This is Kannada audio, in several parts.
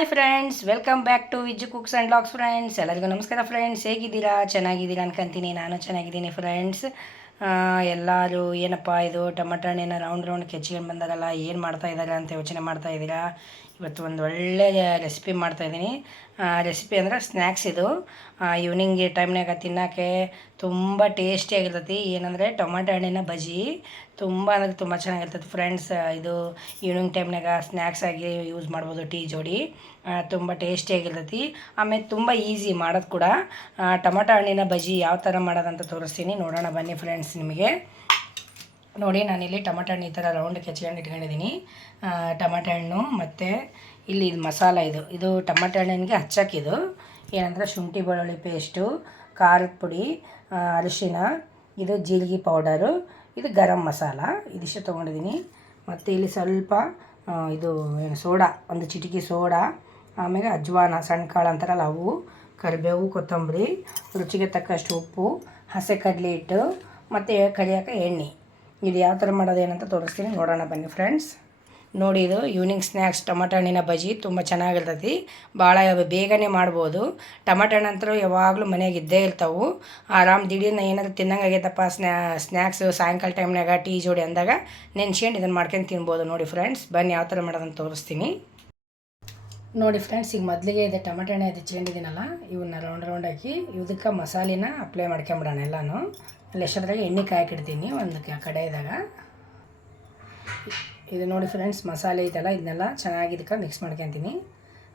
Hi friends welcome back to Vij cooks and locks friends ಎಲ್ಲರಿಗೂ ನಮಸ್ಕಾರ ಫ್ರೆಂಡ್ಸ್ ಹೇಗಿದ್ದೀರಾ? ಚೆನ್ನಾಗಿದ್ದೀರಾ ಅನ್ಕೊಂತೀನಿ. ನಾನು ಚೆನ್ನಾಗಿದ್ದೀನಿ ಫ್ರೆಂಡ್ಸ್ ಎಲ್ಲರೂ ಏನಪ್ಪ ಇದು ಟಮಟ ಹಣ್ಣಿನ ರೌಂಡ್ ರೌಂಡ್ ಕೆಚ್ಕೊಂಡು ಬಂದಾರಲ್ಲ, ಏನು ಮಾಡ್ತಾ ಇದ್ದಾರೆ ಅಂತ ಯೋಚನೆ ಮಾಡ್ತಾ ಇದ್ದೀರಾ? ಇವತ್ತು ಒಂದು ಒಳ್ಳೆಯ ರೆಸಿಪಿ ಮಾಡ್ತಾಯಿದ್ದೀನಿ ರೆಸಿಪಿ ಅಂದರೆ ಸ್ನ್ಯಾಕ್ಸ್ ಇದು. ಈವ್ನಿಂಗ್ ಟೈಮ್ನಾಗ ತಿನ್ನೋಕ್ಕೆ ತುಂಬ ಟೇಸ್ಟಿಯಾಗಿರ್ತೈತಿ ಏನಂದರೆ ಟೊಮೆಟೊ ಹಣ್ಣಿನ ಬಜ್ಜಿ. ತುಂಬ ಅಂದರೆ ತುಂಬ ಚೆನ್ನಾಗಿರ್ತೈತಿ ಫ್ರೆಂಡ್ಸ್ ಇದು ಈವ್ನಿಂಗ್ ಟೈಮ್ನಾಗ ಸ್ನ್ಯಾಕ್ಸ್ ಆಗಿ ಯೂಸ್ ಮಾಡ್ಬೋದು ಟೀ ಜೋಡಿ. ತುಂಬ ಟೇಸ್ಟಿಯಾಗಿರ್ತೈತಿ ಆಮೇಲೆ ತುಂಬ ಈಸಿ ಮಾಡೋದು ಕೂಡ. ಟೊಮೆಟೊ ಹಣ್ಣಿನ ಬಜ್ಜಿ ಯಾವ ಥರ ಮಾಡೋದಂತ ತೋರಿಸ್ತೀನಿ. ನೋಡೋಣ ಬನ್ನಿ ಫ್ರೆಂಡ್ಸ್ ನಿಮಗೆ. ನೋಡಿ, ನಾನಿಲ್ಲಿ ಟೊಮೆಟೊ ಹಣ್ಣು ಈ ಥರ ರೌಂಡ್ ಕೆಚ್ಕೊಂಡು ಇಟ್ಕೊಂಡಿದ್ದೀನಿ. ಟೊಮೆಟೊ ಹಣ್ಣು ಮತ್ತು ಇಲ್ಲಿ ಇದು ಮಸಾಲ ಇದು. ಇದು ಟೊಮೆಟೊ ಹಣ್ಣಿಗೆ ಹಚ್ಚಕ್ಕಿದು. ಏನಂದ್ರೆ ಶುಂಠಿ, ಬೆಳ್ಳುಳ್ಳಿ ಪೇಸ್ಟು, ಖಾರದ ಪುಡಿ ಅರಿಶಿನ, ಇದು ಜೀರಿಗೆ ಪೌಡರು, ಇದು ಗರಂ ಮಸಾಲ. ಇದಿಷ್ಟು ತೊಗೊಂಡಿದ್ದೀನಿ. ಮತ್ತು ಇಲ್ಲಿ ಸ್ವಲ್ಪ ಇದು ಏನು, ಸೋಡಾ, ಒಂದು ಚಿಟಿಕೆ ಸೋಡಾ, ಆಮೇಲೆ ಅಜ್ವಾನ ಸಣ್ಣ ಕಾಳು ಅಂತಾರಲ್ಲ ಅವು, ಕರಿಬೇವು, ಕೊತ್ತಂಬರಿ, ರುಚಿಗೆ ತಕ್ಕಷ್ಟು ಉಪ್ಪು ಹಸೆ ಕಡಲೆ ಹಿಟ್ಟು, ಮತ್ತು ಕರಿಯೋಕೆ ಎಣ್ಣೆ. ಇದು ಯಾವ ಥರ ಮಾಡೋದೇನಂತ ತೋರಿಸ್ತೀನಿ. ನೋಡೋಣ ಬನ್ನಿ ಫ್ರೆಂಡ್ಸ್ ನೋಡಿ ಇದು ಈವ್ನಿಂಗ್ ಸ್ನ್ಯಾಕ್ಸ್ ಟೊಮೆಟೊ ಹಣ್ಣಿನ ಬಜ್ಜಿ ತುಂಬ ಚೆನ್ನಾಗಿರ್ತೈತಿ. ಭಾಳ ಬೇಗನೆ ಮಾಡ್ಬೋದು. ಟೊಮೆಟೊ ಹಣ್ಣು ಅಂತೂ ಯಾವಾಗಲೂ ಮನೆಗೆ ಇದ್ದೇ ಇರ್ತಾವೆ. ಆರಾಮ್ ದಿಢೀರ್ನ ಏನಾದರೂ ತಿನ್ನಂಗಾಗೈತಪ್ಪ ಸ್ನ್ಯಾ ಸ್ನ್ಯಾಕ್ಸು ಸಾಯಂಕಾಲ ಟೈಮ್ನಾಗ ಟೀ ಜೋಡಿ ಅಂದಾಗ ನೆನ್ಸ್ಕೊಂಡು ಇದನ್ನು ಮಾಡ್ಕೊಂಡು ತಿನ್ಬೋದು. ನೋಡಿ ಫ್ರೆಂಡ್ಸ್ ಬನ್ನಿ ಯಾವ ಥರ ಮಾಡೋದಂತ ತೋರಿಸ್ತೀನಿ. ನೋಡಿ ಫ್ರೆಂಡ್ಸ್ ಈಗ ಮೊದಲಿಗೆ ಇದೆ ಟೊಮೆಟೊ ಹಣ್ಣು ಹೆಚ್ಚಿಕೊಂಡಿದ್ದೀನಲ್ಲ ಇವನ್ನ ರೌಂಡ್ ರೌಂಡ್ ಹಾಕಿ ಇದಕ್ಕೆ ಮಸಾಲಿನ ಅಪ್ಲೈ ಮಾಡ್ಕೊಂಬಿಡೋಣ ಎಲ್ಲನೂ. ಅಲ್ಲಿ ಎಣ್ಣೆ ಕಾಯ್ಕಿಡ್ತೀನಿ ಒಂದು ಕಡೆ ಇದ್ದಾಗ. ಇದು ನೋಡಿ ಫ್ರೆಂಡ್ಸ್ ಮಸಾಲೆ ಇದೆಲ್ಲ, ಇದನ್ನೆಲ್ಲ ಚೆನ್ನಾಗಿ ಇದಕ್ಕೆ ಮಿಕ್ಸ್ ಮಾಡ್ಕೊತೀನಿ.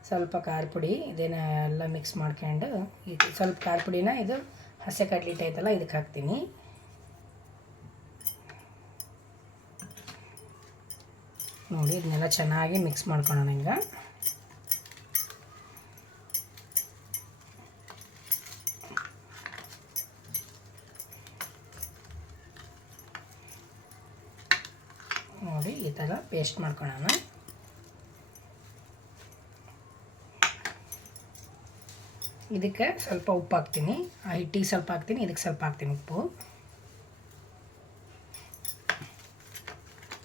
ಸ್ವಲ್ಪ ಖಾರ ಪುಡಿ ಇದನ್ನ ಎಲ್ಲ ಮಿಕ್ಸ್ ಮಾಡ್ಕೊಂಡು, ಇದು ಸ್ವಲ್ಪ ಖಾರ ಪುಡಿನ ಇದು ಹಸೆ ಕಡ್ಲಿ ಹಿಟ್ಟು ಐತಲ್ಲ ಇದಕ್ಕೆ ಹಾಕ್ತೀನಿ. ನೋಡಿ, ಇದನ್ನೆಲ್ಲ ಚೆನ್ನಾಗಿ ಮಿಕ್ಸ್ ಮಾಡ್ಕೊಳ್ಳೋಣ ಹಿಂಗೆ ನೋಡಿ ಈ ಥರ ಪೇಸ್ಟ್ ಮಾಡ್ಕೊಳ್ಳೋಣ ಇದಕ್ಕೆ ಸ್ವಲ್ಪ ಉಪ್ಪು ಹಾಕ್ತೀನಿ. ಆ ಹಿಟ್ಟಿಗೆ ಸ್ವಲ್ಪ ಹಾಕ್ತೀನಿ, ಇದಕ್ಕೆ ಸ್ವಲ್ಪ ಹಾಕ್ತೀನಿ ಉಪ್ಪು.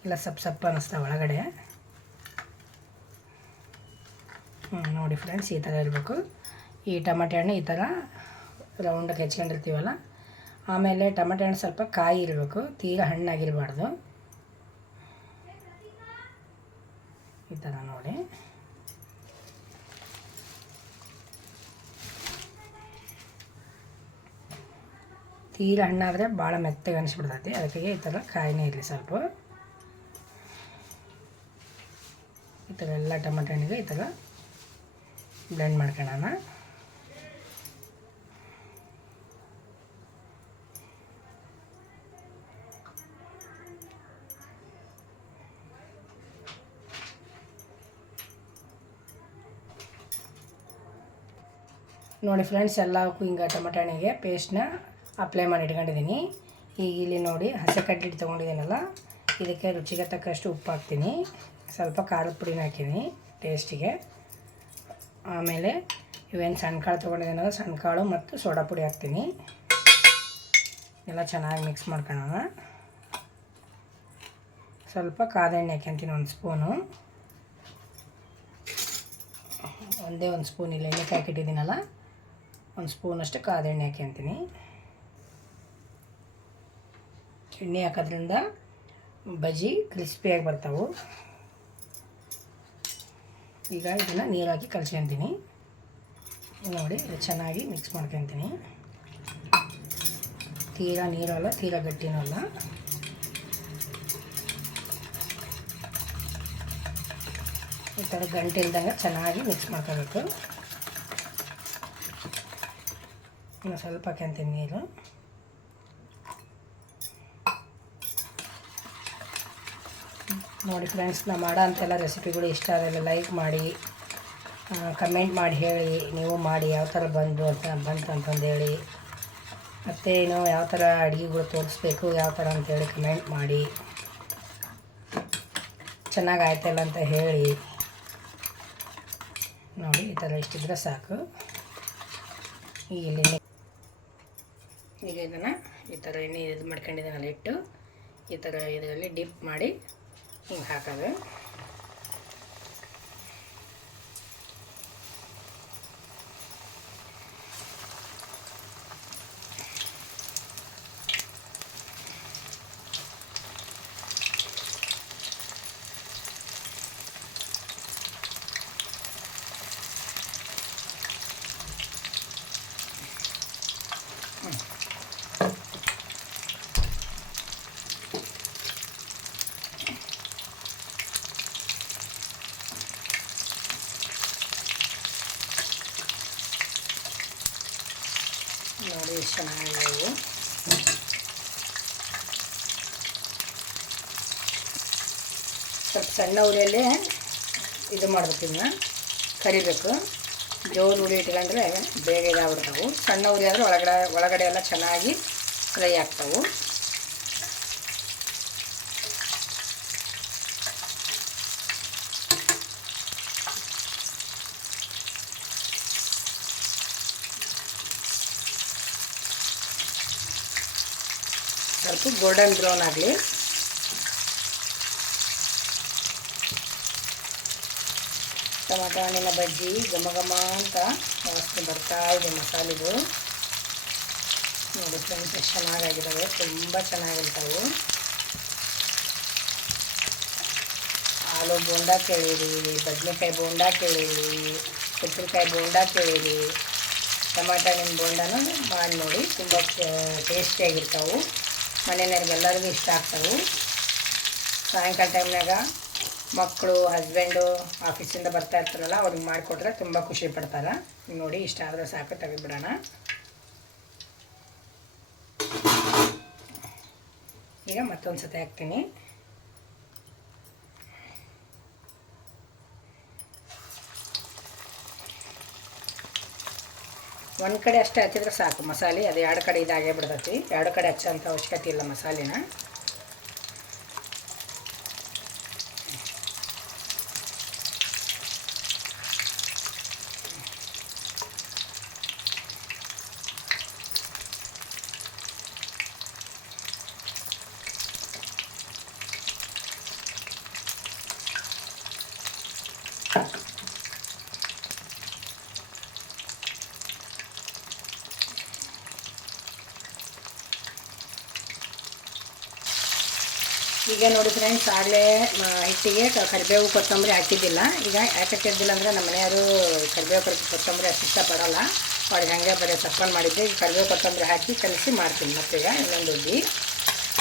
ಇಲ್ಲ ಸಪ್ ಸಪ್ಪ ಅನ್ನಿಸ್ತ ಒಳಗಡೆ. ಹ್ಞೂ ನೋಡಿ ಫ್ರೆಂಡ್ಸ್ ಈ ಥರ ಇರಬೇಕು. ಈ ಟಮಾಟೆ ಹಣ್ಣು ಈ ಥರ ರೌಂಡಾಗಿ ಹೆಚ್ಕೊಂಡಿರ್ತೀವಲ್ಲ, ಆಮೇಲೆ ಟಮಾಟೆ ಹಣ್ಣು ಸ್ವಲ್ಪ ಕಾಯಿ ಇರಬೇಕು, ತೀರಾ ಹಣ್ಣಾಗಿರಬಾರ್ದು. ಈ ಥರ ನೋಡಿ. ತೀರ ಹಣ್ಣಾದರೆ ಭಾಳ ಮೆತ್ತಗೆ ಅನಿಸ್ಬಿಡ್ತೈತಿ. ಅದಕ್ಕೆ ಈ ಥರ ಕಾಯಿನೇ ಇರಲಿ ಸ್ವಲ್ಪ. ಈ ಥರ ಎಲ್ಲ ಟೊಮೆಟೊ ಹಣ್ಣಿಗೆ ಈ ಥರ ಬ್ಲೆಂಡ್ ಮಾಡ್ಕೊಳ್ಳೋಣ. ನೋಡಿ ಫ್ರೆಂಡ್ಸ್ ಎಲ್ಲಕ್ಕೂ ಹಿಂಗೆ ಟೊಮೆಟೊಣೆಗೆ ಪೇಸ್ಟ್ನ ಅಪ್ಲೈ ಮಾಡಿ ಇಟ್ಕೊಂಡಿದ್ದೀನಿ. ಈಗ ಇಲ್ಲಿ ನೋಡಿ ಹಸೆ ಕಡ್ಲಿ ತೊಗೊಂಡಿದ್ದೀನಲ್ಲ, ಇದಕ್ಕೆ ರುಚಿಗೆ ತಕ್ಕಷ್ಟು ಉಪ್ಪು ಹಾಕ್ತೀನಿ. ಸ್ವಲ್ಪ ಖಾರದ ಪುಡಿನ ಹಾಕಿದ್ದೀನಿ ಟೇಸ್ಟಿಗೆ ಆಮೇಲೆ ಇವೇನು ಸಣ್ಣ ಕಾಳು ತೊಗೊಂಡಿದ್ದೀನಲ್ಲ ಸಣ್ಣ ಕಾಳು ಮತ್ತು ಸೋಡಾ ಪುಡಿ ಹಾಕ್ತೀನಿ. ಎಲ್ಲ ಚೆನ್ನಾಗಿ ಮಿಕ್ಸ್ ಮಾಡ್ಕೊಳ್ಳೋಣ. ಸ್ವಲ್ಪ ಕಾದೆಣ್ಣೆ ಹಾಕ್ಯಂತೀನಿ, ಒಂದು ಸ್ಪೂನು. ಒಂದೇ ಒಂದು ಸ್ಪೂನ್ ಇಲ್ಲಿ ಎಣ್ಣೆ ಹಾಕಿಟ್ಟಿದ್ದೀನಲ್ಲ ಒಂದು ಸ್ಪೂನಷ್ಟು ಕಾದೆಣ್ಣೆ ಹಾಕ್ಯಂತೀನಿ. ಎಣ್ಣೆ ಹಾಕೋದ್ರಿಂದ ಬಜ್ಜಿ ಕ್ರಿಸ್ಪಿಯಾಗಿ ಬರ್ತಾವೆ. ಈಗ ಇದನ್ನು ನೀರು ಹಾಕಿ ಕಲ್ಸ್ಕೊತೀನಿ ನೋಡಿ ಚೆನ್ನಾಗಿ ಮಿಕ್ಸ್ ಮಾಡ್ಕೊತೀನಿ. ತೀರಾ ನೀರು ಅಲ್ಲ, ತೀರಾ ಗಟ್ಟಿನೂ ಅಲ್ಲ. ಈ ಥರ ಗಂಟೆ ಇಲ್ದಂಗೆ ಚೆನ್ನಾಗಿ ಮಿಕ್ಸ್ ಮಾಡ್ಕೋಬೇಕು. ಇನ್ನು ಸ್ವಲ್ಪ ಹಾಕ್ಯಂತೀನಿ ನೀರು. ನೋಡಿ ಫ್ರೆಂಡ್ಸ್ ನಾ ಮಾಡೋ ಅಂತೆಲ್ಲ ರೆಸಿಪಿಗಳು ಇಷ್ಟ ಆದರೆ ಲೈಕ್ ಮಾಡಿ ಕಮೆಂಟ್ ಮಾಡಿ ಹೇಳಿ, ನೀವು ಮಾಡಿ ಯಾವ ಥರ ಬಂದು ಅಂತ ಬಂತು ಅಂತಂದು ಹೇಳಿ. ಮತ್ತು ಏನು ಯಾವ ಥರ ಅಡುಗೆಗಳು ತೋರಿಸ್ಬೇಕು, ಯಾವ ಥರ ಅಂತೇಳಿ ಕಮೆಂಟ್ ಮಾಡಿ. ಚೆನ್ನಾಗಿ ಆಯ್ತಲ್ಲ ಅಂತ ಹೇಳಿ. ನೋಡಿ, ಈ ಥರ ಇಷ್ಟಿದ್ರೆ ಸಾಕು. ಇಲ್ಲಿ ಈಗ ಇದನ್ನು ಈ ಥರ ಎಣ್ಣೆ ಇದು ಮಾಡ್ಕೊಂಡಿದ್ದೀನಲ್ಲ ಇಟ್ಟು ಈ ಥರ ಇದರಲ್ಲಿ ಡಿಪ್ ಮಾಡಿ ಹಿಂಗೆ ಹಾಕೋದು. ನೋಡಿ ಎಷ್ಟು ಚೆನ್ನಾಗಿ ಸ್ವಲ್ಪ ಸಣ್ಣ ಉರಿಯಲ್ಲೇ ಇದು ಮಾಡ್ಬೇಕು ಇದನ್ನ. ಕರಿಬೇಕು. ಜೋರು ಉರಿ ಇಟ್ಕೊಂಡ್ರೆ ಬೇಗ ಇದಾಗ್ಬಿಡ್ತಾವೆ. ಸಣ್ಣ ಉರಿ ಆದರೆ ಒಳಗಡೆ ಒಳಗಡೆ ಎಲ್ಲ ಚೆನ್ನಾಗಿ ಫ್ರೈ ಆಗ್ತಾವೆ. ಸ್ವಲ್ಪ ಗೋಲ್ಡನ್ ಬ್ರೌನ್ ಆಗಲಿ. ಟೊಮೊಟೊ, ಹಣ್ಣಿನ ಬಜ್ಜಿ, ಘಮ ಘಮ ಅಂತ ಅವಸ್ಥೆ ಬರ್ತಾ ಇದೆ ಮಸಾಲೆದು. ನೋಡಿ ಫ್ರೆಂಡ್ಸ್, ಎಷ್ಟು ಚೆನ್ನಾಗಾಗಿದ್ದಾವೆ ತುಂಬ ಚೆನ್ನಾಗಿರ್ತಾವೆ. ಆಲೂ ಬೋಂಡ ಕೇಳಿರಿ, ಬದನೆಕಾಯಿ ಬೋಂಡ ಕೇಳಿರಿ, ಉಪ್ಪಿನಕಾಯಿ ಬೋಂಡ ಕೇಳಿರಿ. ಟೊಮಾಟೊ, ಹಣ್ಣಿನ ಬೋಂಡನೂ ಮಾಡಿ ನೋಡಿ, ತುಂಬ ಟೇಸ್ಟಿಯಾಗಿರ್ತಾವೆ ಮನೆಯವ್ರಿಗೆ ಎಲ್ಲರಿಗೂ ಇಷ್ಟ ಆಗ್ತವೆ. ಸಾಯಂಕಾಲ ಟೈಮ್ನಾಗ ಮಕ್ಕಳು ಹಸ್ಬೆಂಡು ಆಫೀಸಿಂದ ಬರ್ತಾ ಇರ್ತಾರಲ್ಲ, ಅವ್ರಿಗೆ ಮಾಡಿಕೊಟ್ರೆ ತುಂಬ ಖುಷಿ ಪಡ್ತಾರೆ. ನೋಡಿ, ಇಷ್ಟ ಆದರೆ ಸಾಕು, ತೆಗೆದುಬಿಡೋಣ. ಈಗ ಮತ್ತೊಂದು ಸತಿ ಹಾಕ್ತೀನಿ. ಒಂದು ಕಡೆ ಅಷ್ಟೇ ಹಚ್ಚಿದ್ರೆ ಸಾಕು. ಮಸಾಲೆ ಅದು ಎರಡು ಕಡೆ ಇದಾಗೇ ಬಿಡ್ತೈತಿ. ಎರಡು ಕಡೆ ಹಚ್ಚೋಂಥ ಅವಶ್ಯಕತೆ ಇಲ್ಲ ಮಸಾಲೆನ. ಈಗ ನೋಡಿ ಫ್ರೆಂಡ್ಸ್ ಆಗಲೇ ಹಿಟ್ಟಿಗೆ ಕರಿಬೇವು ಕೊತ್ತಂಬರಿ ಹಾಕಿದ್ದಿಲ್ಲ. ಈಗ ಯಾಕೆ ಹಾಕಿದ್ದಿಲ್ಲ ಅಂದರೆ ನಮ್ಮ ಮನೆಯವರು ಕರಿಬೇವು ಕರ್ ಕೊತ್ತಂಬರಿ ಅಷ್ಟು ಇಷ್ಟಪಡಲ್ಲ ಅವ್ರಿಗೆ ಹಾಗೆ ಬರೀ ಸಪ್ಪನ್ ಮಾಡಿದ್ದೆ. ಈಗ ಕರಿಬೇವು ಕೊತ್ತಂಬರಿ ಹಾಕಿ ಕಲಿಸಿ ಮಾಡ್ತೀನಿ ಮತ್ತೆ ಈಗ ಇನ್ನೊಂದು ಉದ್ದಿ.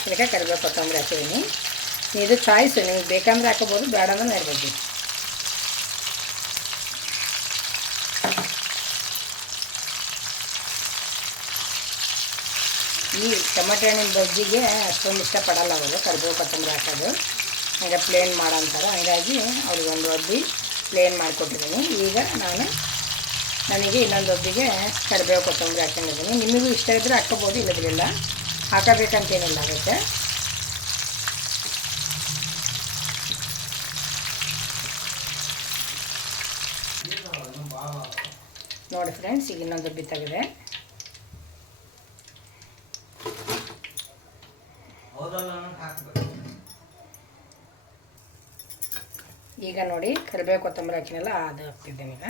ಇದಕ್ಕೆ ಕರಿಬೇವು ಕೊತ್ತಂಬರಿ ಹಾಕಿದ್ದೀನಿ. ಇದು ಚಾಯ್ಸ್ ನೀವು ಬೇಕಂದ್ರೆ ಹಾಕೋಬೋದು ಬೇಡ ಅಂದ್ರೆ ಇರ್ಬೋದು ಈ ಟೊಮೆಟೊ ಹಣ್ಣಿನ ಬಜ್ಜಿಗೆ ಅಷ್ಟೊಂದು ಇಷ್ಟಪಡಲ್ಲ ಅವರು, ಕರಿಬೇವು ಕೊತ್ತಂಬರಿ ಹಾಕೋದು. ಹಂಗೆ ಪ್ಲೇನ್ ಮಾಡೋಂತಾರೆ ಹಂಗಾಗಿ ಅವ್ರಿಗೆ ಒಂದು ಒಬ್ಬಿ ಪ್ಲೇನ್ ಮಾಡಿಕೊಟ್ಟಿದ್ದೀನಿ. ಈಗ ನಾನು, ನನಗೆ ಇನ್ನೊಂದು ಒಬ್ಬಿಗೆ ಕರಿಬೇವು ಕೊತ್ತಂಬರಿ ಹಾಕೊಂಡಿದ್ದೀನಿ ನಿಮಗೂ ಇಷ್ಟ ಇದ್ದರೆ ಹಾಕ್ಕೋಬೋದು ಇಲ್ಲದ್ರಿಲ್ಲ ಹಾಕಬೇಕಂತೇನಿಲ್ಲ ಆಗುತ್ತೆ ನೋಡಿ ಫ್ರೆಂಡ್ಸ್, ಈಗ ಇನ್ನೊಂದು ತೆಗೆದೆ. ಈಗ ನೋಡಿ ಕರಿಬೇವು ಕೊತ್ತಂಬರಿ ಹಾಕಿನೆಲ್ಲ ಅದು ಹಾಕ್ತಿದ್ದೇನೆ ಈಗ.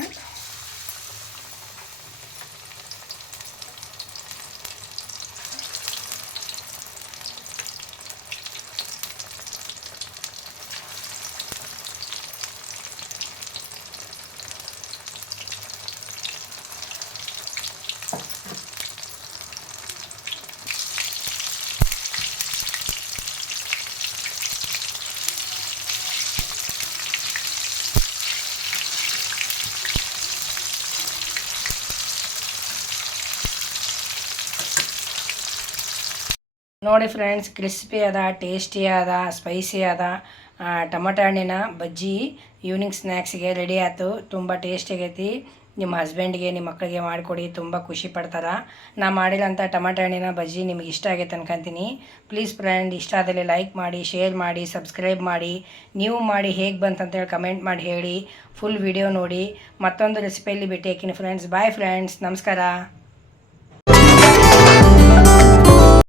ನೋಡಿ ಫ್ರೆಂಡ್ಸ್ ಕ್ರಿಸ್ಪಿ ಅದ ಟೇಸ್ಟಿ ಅದ ಸ್ಪೈಸಿ ಅದ ಟಮಟ ಹಣ್ಣಿನ ಬಜ್ಜಿ ಈವ್ನಿಂಗ್ ಸ್ನ್ಯಾಕ್ಸ್ಗೆ ರೆಡಿ ಆಯ್ತು. ತುಂಬ ಟೇಸ್ಟಿ ಆಗೈತಿ. ನಿಮ್ಮ ಹಸ್ಬೆಂಡ್ಗೆ ನಿಮ್ಮ ಮಕ್ಕಳಿಗೆ ಮಾಡಿಕೊಡಿ, ತುಂಬ ಖುಷಿ ಪಡ್ತಾರೆ. ನಾ ಮಾಡಿರೋಂಥ ಟೊಮೆಟೊ ಹಣ್ಣಿನ ಬಜ್ಜಿ ನಿಮಗೆ ಇಷ್ಟ ಆಗೈತೆ ಅನ್ಕೊಂತೀನಿ. ಪ್ಲೀಸ್ ಫ್ರೆಂಡ್ ಇಷ್ಟ ಆದಲ್ಲಿ ಲೈಕ್ ಮಾಡಿ ಶೇರ್ ಮಾಡಿ ಸಬ್ಸ್ಕ್ರೈಬ್ ಮಾಡಿ. ನೀವು ಮಾಡಿ ಹೇಗೆ ಬಂತಂತೇಳಿ ಕಮೆಂಟ್ ಮಾಡಿ ಹೇಳಿ. ಫುಲ್ ವಿಡಿಯೋ ನೋಡಿ. ಮತ್ತೊಂದು ರೆಸಿಪಿಯಲ್ಲಿ ಭೇಟಿ ಹಾಕಿನಿ ಫ್ರೆಂಡ್ಸ್ ಬಾಯ್ ಫ್ರೆಂಡ್ಸ್ ನಮಸ್ಕಾರ.